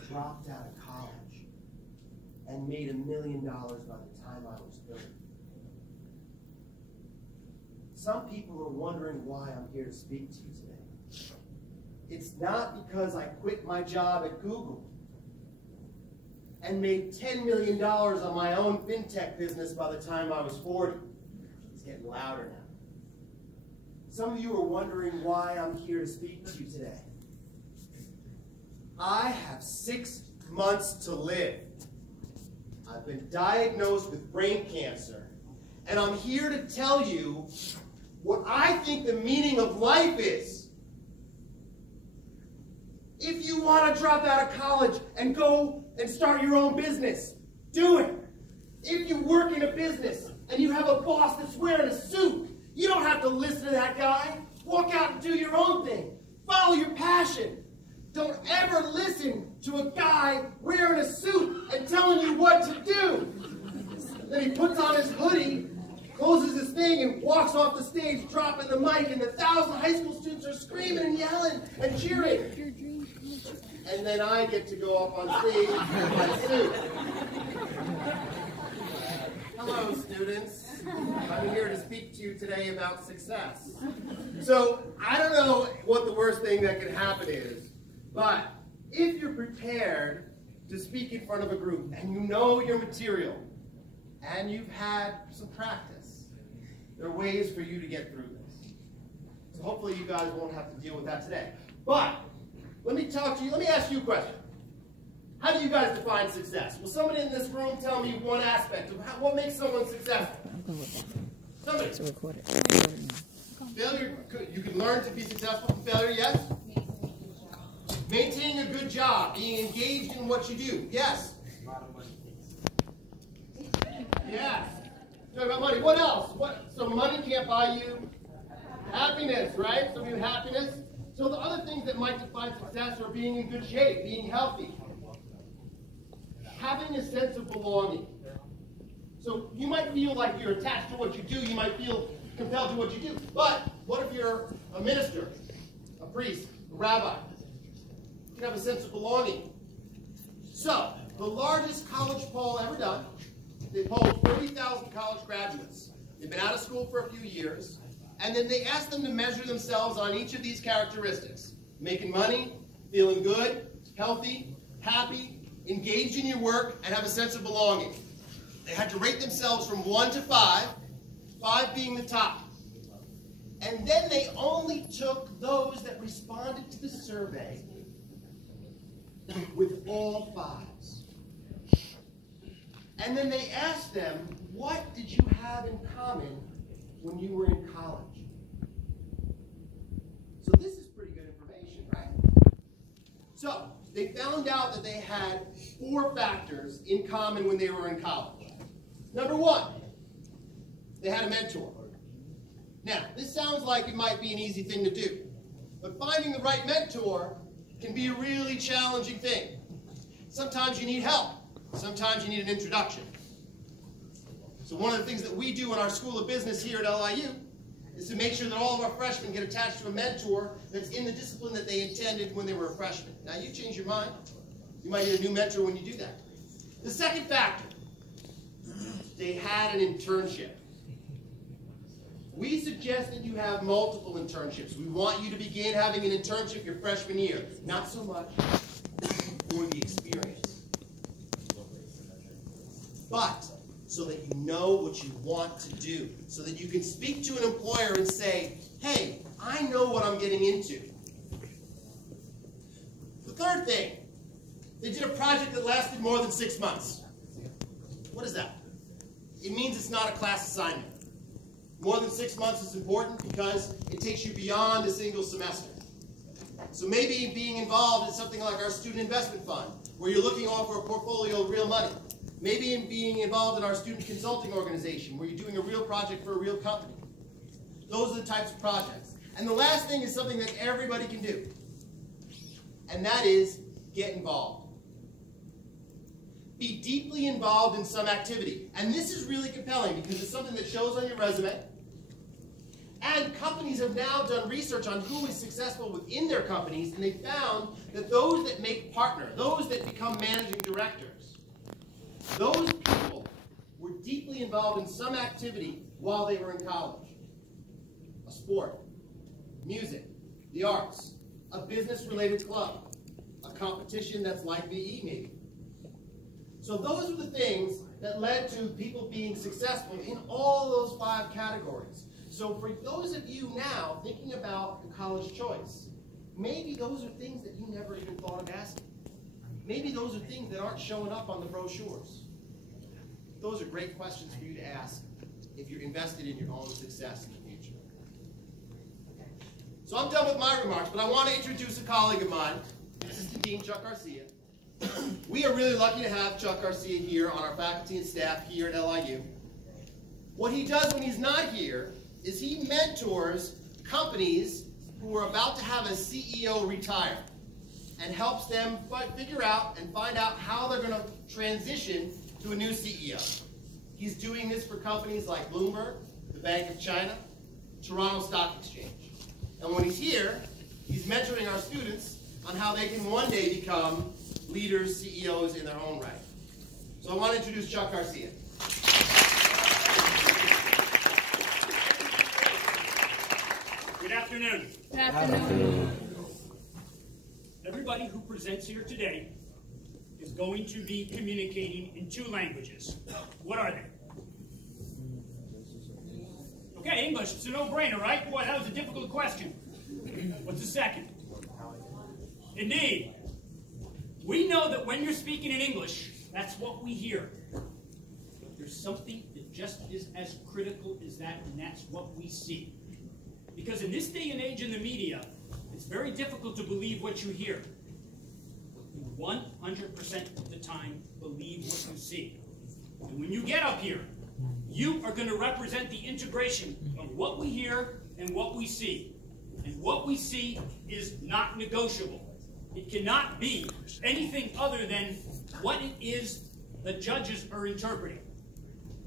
dropped out of college and made $1 million by the time I was 30. Some people are wondering why I'm here to speak to you today. It's not because I quit my job at Google and made $10 million on my own fintech business by the time I was 40. It's getting louder now. Some of you are wondering why I'm here to speak to you today. I have 6 months to live. I've been diagnosed with brain cancer, and I'm here to tell you what I think the meaning of life is. If you want to drop out of college and go and start your own business, do it. If you work in a business and you have a boss that's wearing a suit, you don't have to listen to that guy. Walk out and do your own thing. Follow your passion. Don't ever listen to a guy wearing a suit and telling you what to do. Then he puts on his hoodie, closes his thing, and walks off the stage, dropping the mic, and 1,000 high school students are screaming and yelling and cheering. And then I get to go up on stage in my suit. Hello, students. I'm here to speak to you today about success. So, I don't know what the worst thing that can happen is, but if you're prepared to speak in front of a group and you know your material and you've had some practice, there are ways for you to get through this. So hopefully you guys won't have to deal with that today. But let me ask you a question. How do you guys define success? Will somebody in this room tell me one aspect of what makes someone successful? Somebody. To record it. Failure, you can learn to be successful from failure, yes? Maintaining a good job, being engaged in what you do, yes? Yes. Talk about money. What else? So money can't buy you happiness, right? Some of you happiness. So the other things that might define success are being in good shape, being healthy, having a sense of belonging. So you might feel like you're attached to what you do. You might feel compelled to what you do. But what if you're a minister, a priest, a rabbi? You can have a sense of belonging. So the largest college poll ever done, they polled 30,000 college graduates. They've been out of school for a few years. And then they asked them to measure themselves on each of these characteristics. Making money, feeling good, healthy, happy, engaged in your work, and have a sense of belonging. They had to rate themselves from 1 to 5, 5 being the top. And then they only took those that responded to the survey with all 5s. And then they asked them, what did you have in common when you were in college? So this is pretty good information, right? So they found out that they had 4 factors in common when they were in college. Number 1, they had a mentor. Now, this sounds like it might be an easy thing to do, but finding the right mentor can be a really challenging thing. Sometimes you need help. Sometimes you need an introduction. So one of the things that we do in our School of Business here at LIU is to make sure that all of our freshmen get attached to a mentor that's in the discipline that they intended when they were a freshman. Now, you change your mind. You might need a new mentor when you do that. The second factor, they had an internship. We suggest that you have multiple internships. We want you to begin having an internship your freshman year. Not so much for the experience, but so that you know what you want to do, so that you can speak to an employer and say, hey, I know what I'm getting into. The third thing, they did a project that lasted more than 6 months. What is that? It means it's not a class assignment. More than 6 months is important because it takes you beyond a single semester. So maybe being involved in something like our student investment fund, where you're looking over a portfolio of real money. Maybe in being involved in our student consulting organization, where you're doing a real project for a real company. Those are the types of projects. And the last thing is something that everybody can do. And that is get involved. Be deeply involved in some activity. And this is really compelling because it's something that shows on your resume. And companies have now done research on who is successful within their companies, and they found that those that make partner, those that become managing directors, those people were deeply involved in some activity while they were in college. A sport, music, the arts, a business-related club, a competition that's like VE maybe. So those are the things that led to people being successful in all those 5 categories. So for those of you now thinking about the college choice, maybe those are things that you never even thought of asking. Maybe those are things that aren't showing up on the brochures. Those are great questions for you to ask if you're invested in your own success in the future. So I'm done with my remarks, but I want to introduce a colleague of mine, Assistant Dean Chuck Garcia. We are really lucky to have Chuck Garcia here on our faculty and staff here at LIU. What he does when he's not here is he mentors companies who are about to have a CEO retire and helps them figure out and find out how they're going to transition to a new CEO. He's doing this for companies like Bloomberg, the Bank of China, Toronto Stock Exchange. And when he's here, he's mentoring our students on how they can one day become leaders, CEOs in their own right. So I want to introduce Chuck Garcia. Good afternoon. Good afternoon. Everybody who presents here today is going to be communicating in 2 languages. What are they? Okay, English. It's a no-brainer, right? Boy, that was a difficult question. What's the second? Indeed. We know that when you're speaking in English, that's what we hear. But there's something that just is as critical as that, and that's what we see. Because in this day and age in the media, it's very difficult to believe what you hear. You 100% of the time believe what you see. And when you get up here, you are going to represent the integration of what we hear and what we see. And what we see is not negotiable. It cannot be anything other than what it is the judges are interpreting.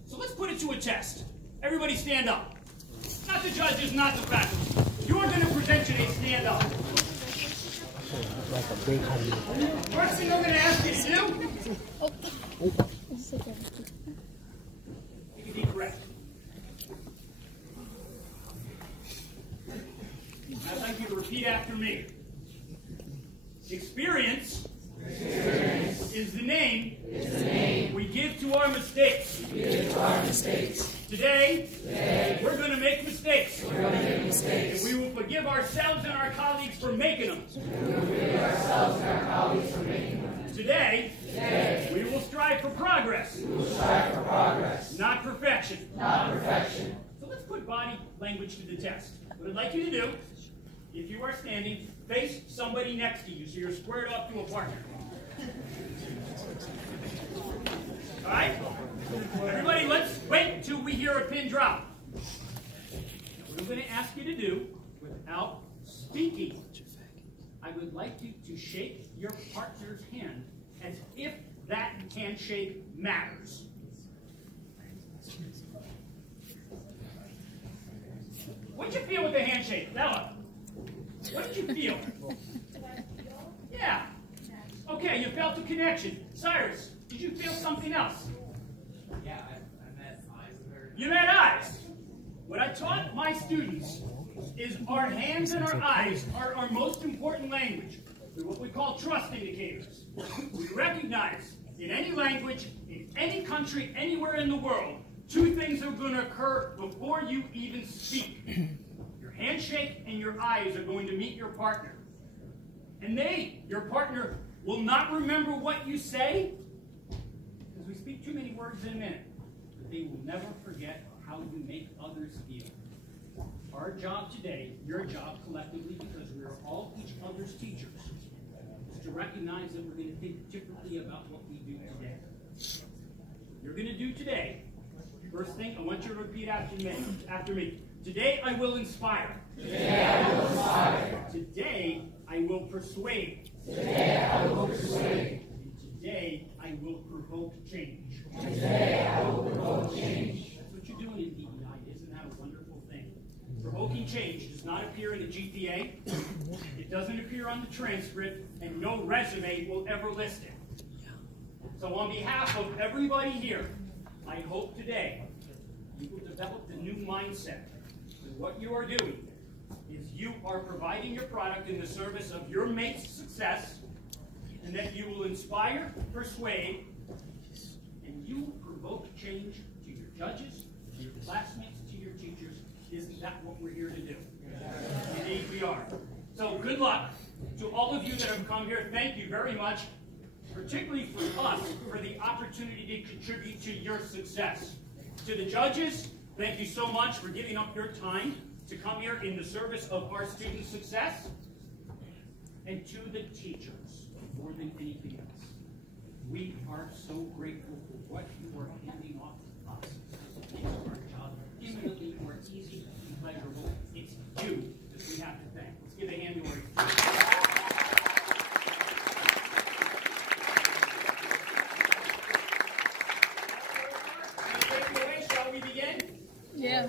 So let's put it to a test. Everybody stand up. Not the judges, not the faculty. You are going to present today, stand up. First thing I'm going to ask you to do, take a deep breath. I'd like you to repeat after me. Experience is the name we give to our mistakes. Today, we're going to make mistakes. And we will forgive ourselves and our colleagues for making them. Today, we will strive for progress. Not perfection. So let's put body language to the test. What I'd like you to do, if you are standing, face somebody next to you so you're squared up to a partner. All right? Everybody, let's wait until we hear a pin drop. Now, what I'm going to ask you to do, without speaking, I would like you to shake your partner's hand as if that handshake matters. What did you feel with the handshake? Bella? What did you feel? Yeah. Okay, you felt a connection. Cyrus, did you feel something else? Yeah, I met eyes with her. You met eyes. What I taught my students is our hands and our eyes are our most important language. They're what we call trust indicators. We recognize in any language, in any country, anywhere in the world, 2 things are going to occur before you even speak. Your handshake and your eyes are going to meet your partner. And your partner, will not remember what you say, because we speak too many words in a minute, but they will never forget how you make others feel. Our job today, your job collectively, because we are all each other's teachers, is to recognize that we're going to think differently about what we do today. You're going to do today, first thing, I want you to repeat after me. Today I will inspire. Today I will inspire. Today I will persuade. Today I will persuade. And today I will provoke change. Today I will provoke change. That's what you're doing in DEI. Isn't that a wonderful thing? Provoking change does not appear in the GPA, it doesn't appear on the transcript, and no resume will ever list it. So on behalf of everybody here, I hope today you will develop the new mindset that what you are doing is you are providing your product in the service of your mate's success, and that you will inspire, persuade, and you will provoke change to your judges, to your classmates, to your teachers. Isn't that what we're here to do? Indeed we are. So good luck to all of you that have come here. Thank you very much, particularly for us, for the opportunity to contribute to your success. To the judges, thank you so much for giving up your time to come here in the service of our students' success. And to the teachers, more than anything else, we are so grateful for what you are handing off to us. It makes our job infinitely more easy and pleasurable. It's you that we have to thank. Let's give a hand to our Shall we begin? Yeah.